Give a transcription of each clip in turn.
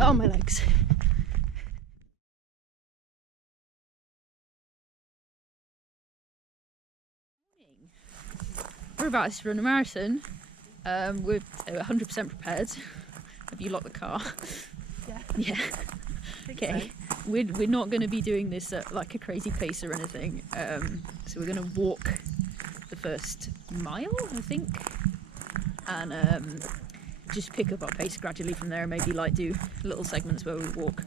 Oh, my legs. We're about to run a marathon. We're 100% prepared. Have you locked the car? Yeah. Yeah. Okay. So. We're not going to be doing this at like a crazy pace or anything. So we're going to walk the first mile, I think, and just pick up our pace gradually from there, and maybe like do little segments where we walk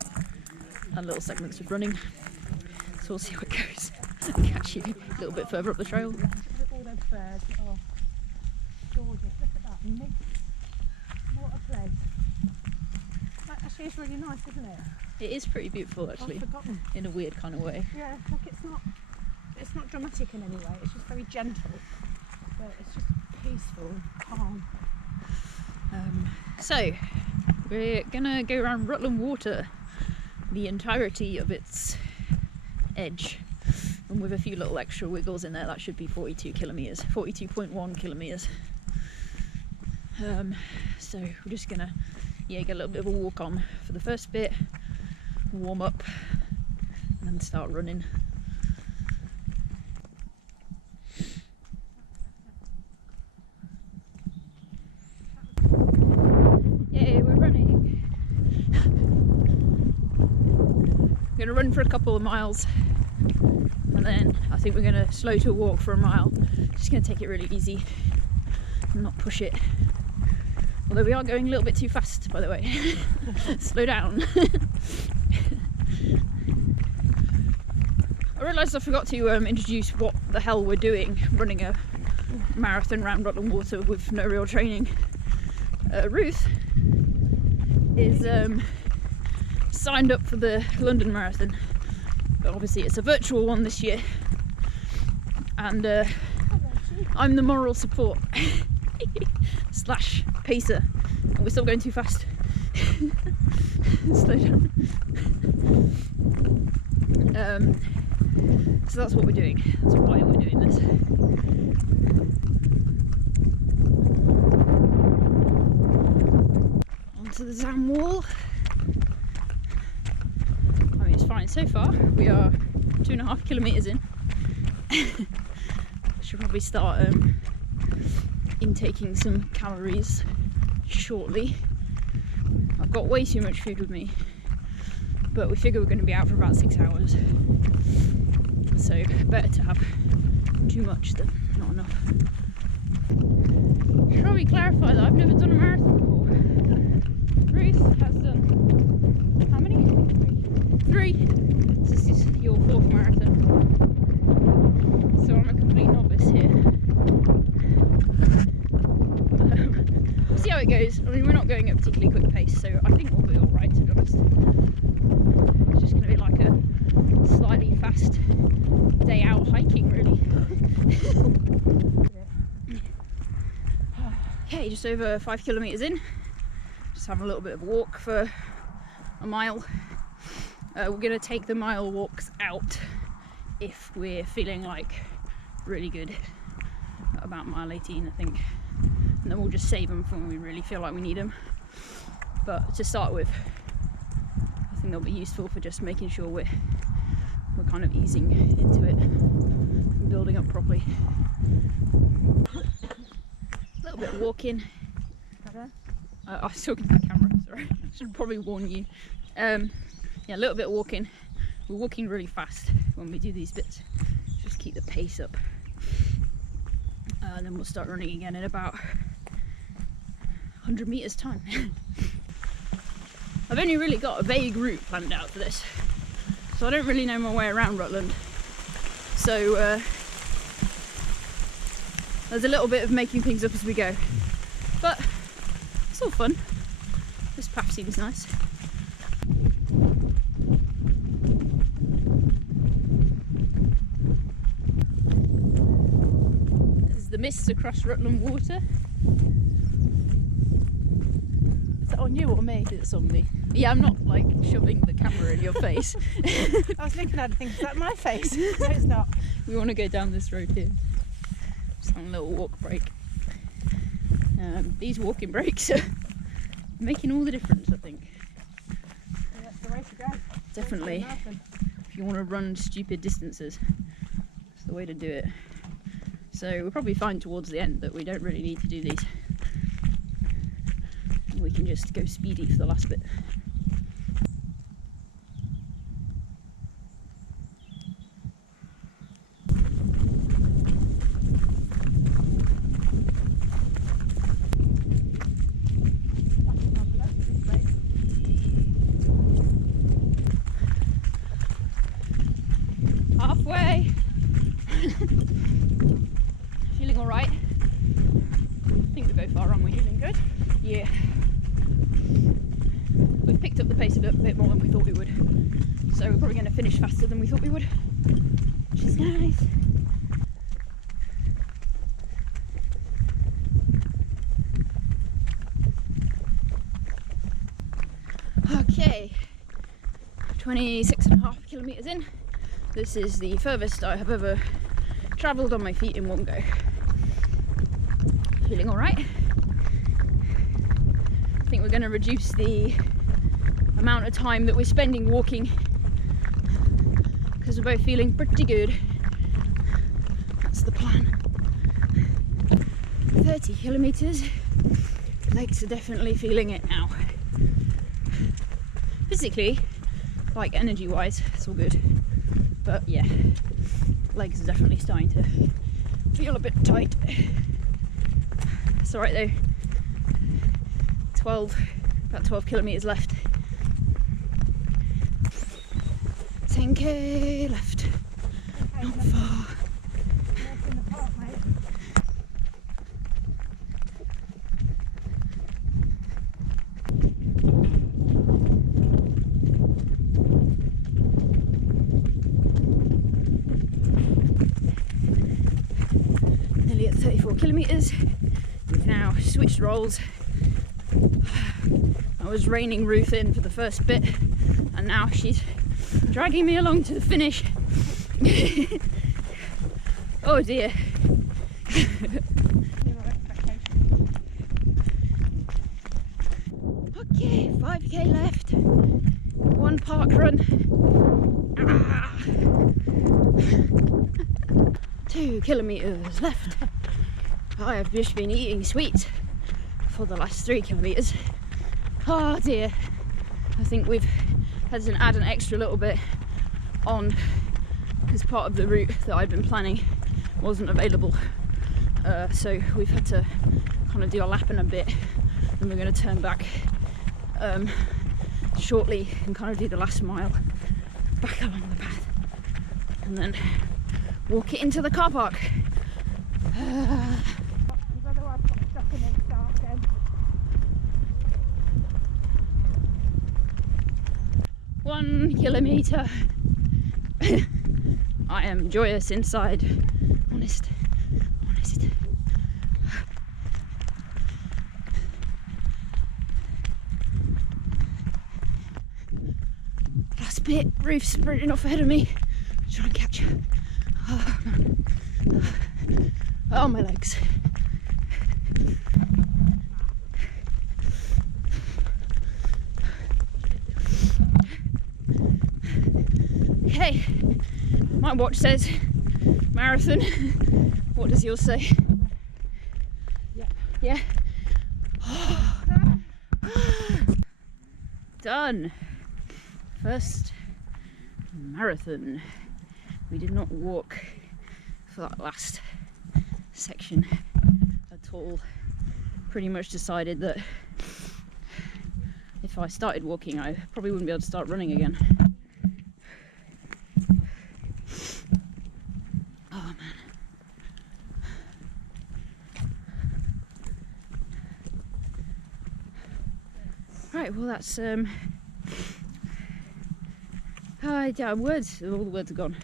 and little segments of running. So we'll see how it goes. Catch you a little bit further up the trail. Look at all those birds. Oh, gorgeous. Look at that. What a place. That actually is really nice, isn't it? It is pretty beautiful, actually. I've forgotten. In a weird kind of way. Yeah, like it's not dramatic in any way. It's just very gentle, but it's just peaceful and calm. So we're gonna go around Rutland Water, the entirety of its edge, and with a few little extra wiggles in there. That should be 42 kilometers, 42.1 kilometers. So we're just gonna get a little bit of a walk on for the first bit, warm up, and then start running. Yay, we're running. We're gonna run for a couple of miles, and then I think we're gonna slow to a walk for a mile. Just gonna take it really easy and not push it. Although we are going a little bit too fast, by the way. Slow down. I realised I forgot to introduce what the hell we're doing, running a marathon round Rutland Water with no real training. Ruth is signed up for the London Marathon, but obviously it's a virtual one this year, and I'm the moral support slash pacer, and we're still going too fast. Slow down. So that's what we're doing. That's why we're doing this. Onto the Zam wall. I mean, it's fine so far. We are 2.5 kilometers in. I should probably start intaking some calories shortly. I've got way too much food with me, but we figure we're going to be out for about 6 hours, so better to have too much than not enough. Should probably clarify that I've never done a marathon before. Ruth has done how many? 3. This is your 4th marathon, so I'm a complete novice here. We'll see how it goes. I mean, we're not going at a particularly quick pace, so I think we'll be alright, to be honest. It's just going to be like a slightly fast day out hiking, really. Okay, just over 5 kilometres in. Just having a little bit of a walk for a mile. We're going to take the mile walks out if we're feeling like really good at about mile 18, I think. And then we'll just save them for when we really feel like we need them. But to start with, I think they'll be useful for just making sure we're kind of easing into it and building up properly. A little bit of walking. I was talking to the camera, sorry. I should probably warn you. Yeah, a little bit of walking. We're walking really fast when we do these bits. Just keep the pace up. And then we'll start running again in about 100 meters time. I've only really got a vague route planned out for this, so I don't really know my way around Rutland. So there's a little bit of making things up as we go, but it's all fun. This path seems nice. There's the mists across Rutland Water. Is that on you or me? It's on me. Yeah, I'm not like shoving the camera in your face. I was looking at it thinking, is that my face? No, it's not. We want to go down this road here. Just having a little walk break. These walking breaks are making all the difference, I think. way to go. Definitely. If you want to run stupid distances, that's the way to do it. So we'll probably find towards the end that we don't really need to do these. We can just go speedy for the last bit. Halfway. Feeling all right. I think we'll go far, aren't we? Feeling good? Yeah. We've picked up the pace a bit more than we thought we would. So we're probably going to finish faster than we thought we would, which is nice. Okay, 26.5 kilometres in. This is the furthest I have ever travelled on my feet in one go. Feeling alright. I think we're going to reduce the amount of time that we're spending walking because we're both feeling pretty good. That's the plan. 30 kilometres. Legs are definitely feeling it now. Physically, like energy wise, it's all good. But yeah, legs are definitely starting to feel a bit tight. It's alright though. About 12 kilometres left. 10k left. Not far. Nearly at 34 kilometres. We've now switched roles. I was reining Ruth in for the first bit, and now she's dragging me along to the finish. Oh dear. Okay, 5k left. One park run. 2 kilometres left. I have just been eating sweets for the last 3 kilometres. Oh dear. I think we've had to add an extra little bit on because part of the route that I'd been planning wasn't available. So we've had to kind of do a lap and a bit, and we're going to turn back shortly and kind of do the last mile back along the path and then walk it into the car park. 1 kilometre. I am joyous inside. Honest. Last bit. Ruth sprinting off ahead of me. Try and catch her. Oh, my legs. Okay, my watch says marathon. What does yours say? Yeah. Done. First marathon. We did not walk for that last section at all. Pretty much decided that if I started walking, I probably wouldn't be able to start running again. Oh man. Right, well that's words, all the words are gone.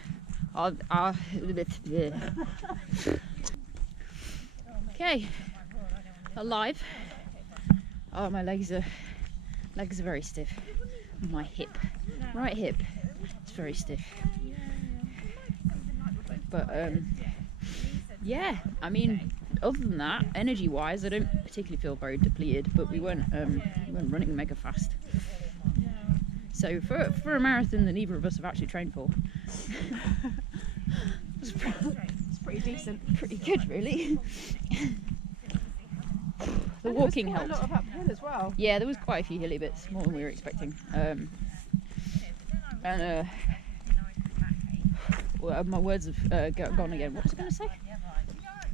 Okay, alive. Oh, my legs are very stiff. My hip, right hip, it's very stiff. But yeah, I mean, other than that, energy wise, I don't particularly feel very depleted, but we weren't running mega fast. So for a marathon that neither of us have actually trained for, It's pretty decent. pretty good really. The And walking there was helped. quite a lot of uphill as well. Yeah, there was quite a few hilly bits, more than we were expecting. Well, my words have gone again. What was I going to say?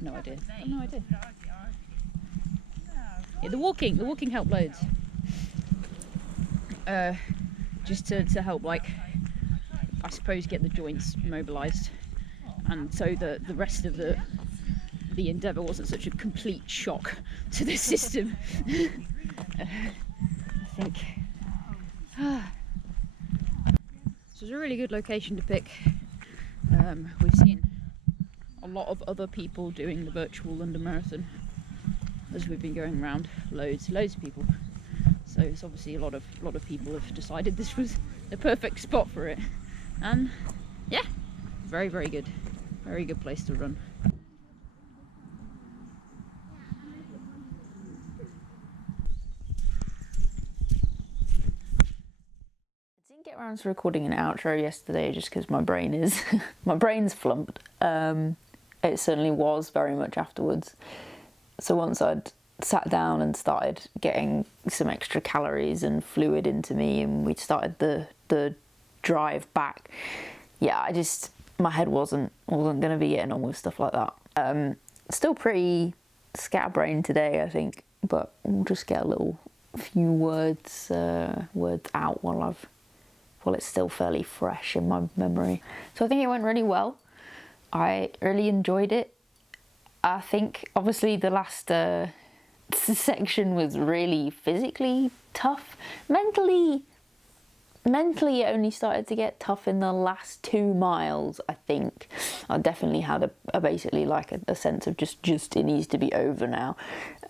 No idea. I've no idea. Yeah, the walking helped loads. Just to help, like, I suppose, get the joints mobilised, and so the rest of the endeavour wasn't such a complete shock to the system. I think. This was a really good location to pick. We've seen a lot of other people doing the virtual London Marathon as we've been going around. Loads of people. So it's obviously a lot of people have decided this was the perfect spot for it. And yeah, very good. Very good place to run. Get around to recording an outro yesterday just because my brain's flumped. It certainly was very much afterwards. So once I'd sat down and started getting some extra calories and fluid into me, and we'd started the drive back, yeah, my head wasn't going to be getting on with stuff like that. Still pretty scatterbrained today, I think, but we'll just get a few words out while it's still fairly fresh in my memory. So I think it went really well. I really enjoyed it. I think obviously the last section was really physically tough. Mentally it only started to get tough in the last 2 miles, I think. I definitely had a sense of just it needs to be over now.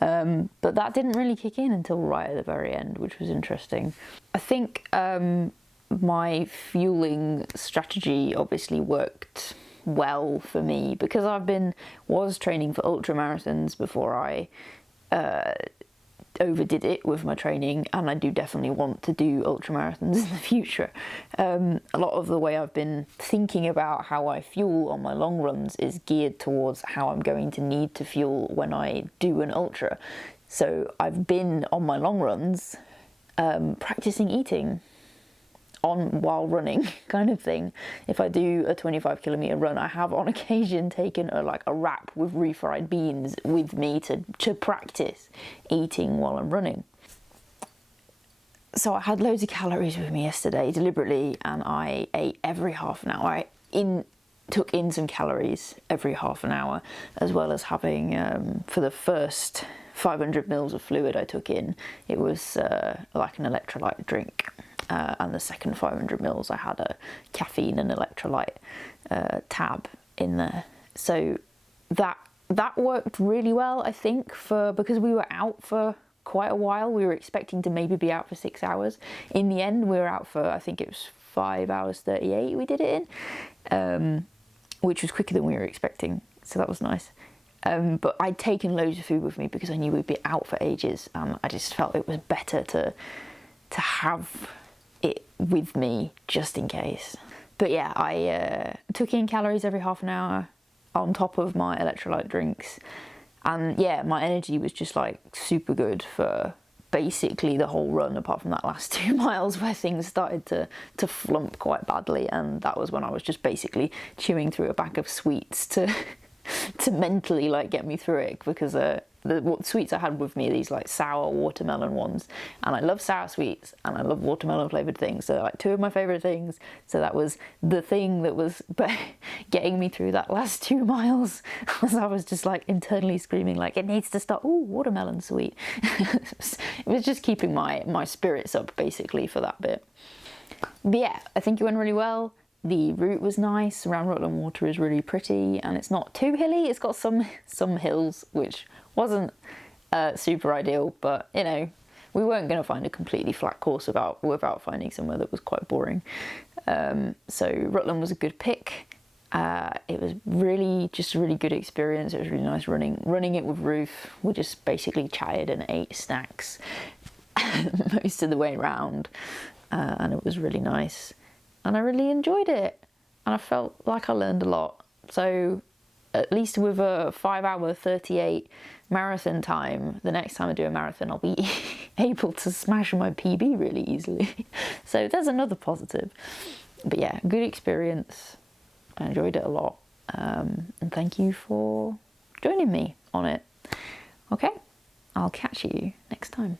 But that didn't really kick in until right at the very end, which was interesting. I think my fueling strategy obviously worked well for me because was training for ultra marathons before I overdid it with my training, and I do definitely want to do ultra marathons in the future. A lot of the way I've been thinking about how I fuel on my long runs is geared towards how I'm going to need to fuel when I do an ultra. So I've been on my long runs practicing eating while running, kind of thing. If I do a 25-kilometre run, I have on occasion taken a wrap with refried beans with me to practice eating while I'm running. So I had loads of calories with me yesterday deliberately, and I ate every half an hour. I took in some calories every half an hour, as well as having, for the first 500 mils of fluid I took in, it was like an electrolyte drink. And the second 500 mils I had a caffeine and electrolyte tab in there. So that worked really well, I think, because we were out for quite a while. We were expecting to maybe be out for 6 hours. In the end, we were out for, I think it was 5 hours 38 we did it in, which was quicker than we were expecting, so that was nice. But I'd taken loads of food with me because I knew we'd be out for ages, and I just felt it was better to have it with me just in case. But yeah, I took in calories every half an hour on top of my electrolyte drinks, and yeah, my energy was just super good for basically the whole run, apart from that last 2 miles where things started to flump quite badly, and that was when I was just basically chewing through a bag of sweets to mentally get me through it, because what sweets I had with me, these sour watermelon ones, and I love sour sweets and I love watermelon flavoured things, so two of my favourite things. So that was the thing that was getting me through that last 2 miles, as I was just internally screaming it needs to stop. Ooh, watermelon sweet. It was just keeping my spirits up basically for that bit. But yeah, I think it went really well. The route was nice. Around Rutland Water is really pretty, and it's not too hilly. It's got some hills, which wasn't super ideal, but we weren't going to find a completely flat course without finding somewhere that was quite boring. So Rutland was a good pick. It was really just a really good experience. It was really nice running it with Ruth. We just basically chatted and ate snacks most of the way around. and it was really nice, and I really enjoyed it, and I felt like I learned a lot. So at least with a 5-hour 38 marathon time, the next time I do a marathon, I'll be able to smash my PB really easily. So there's another positive. But yeah, good experience. I enjoyed it a lot. And thank you for joining me on it. Okay, I'll catch you next time.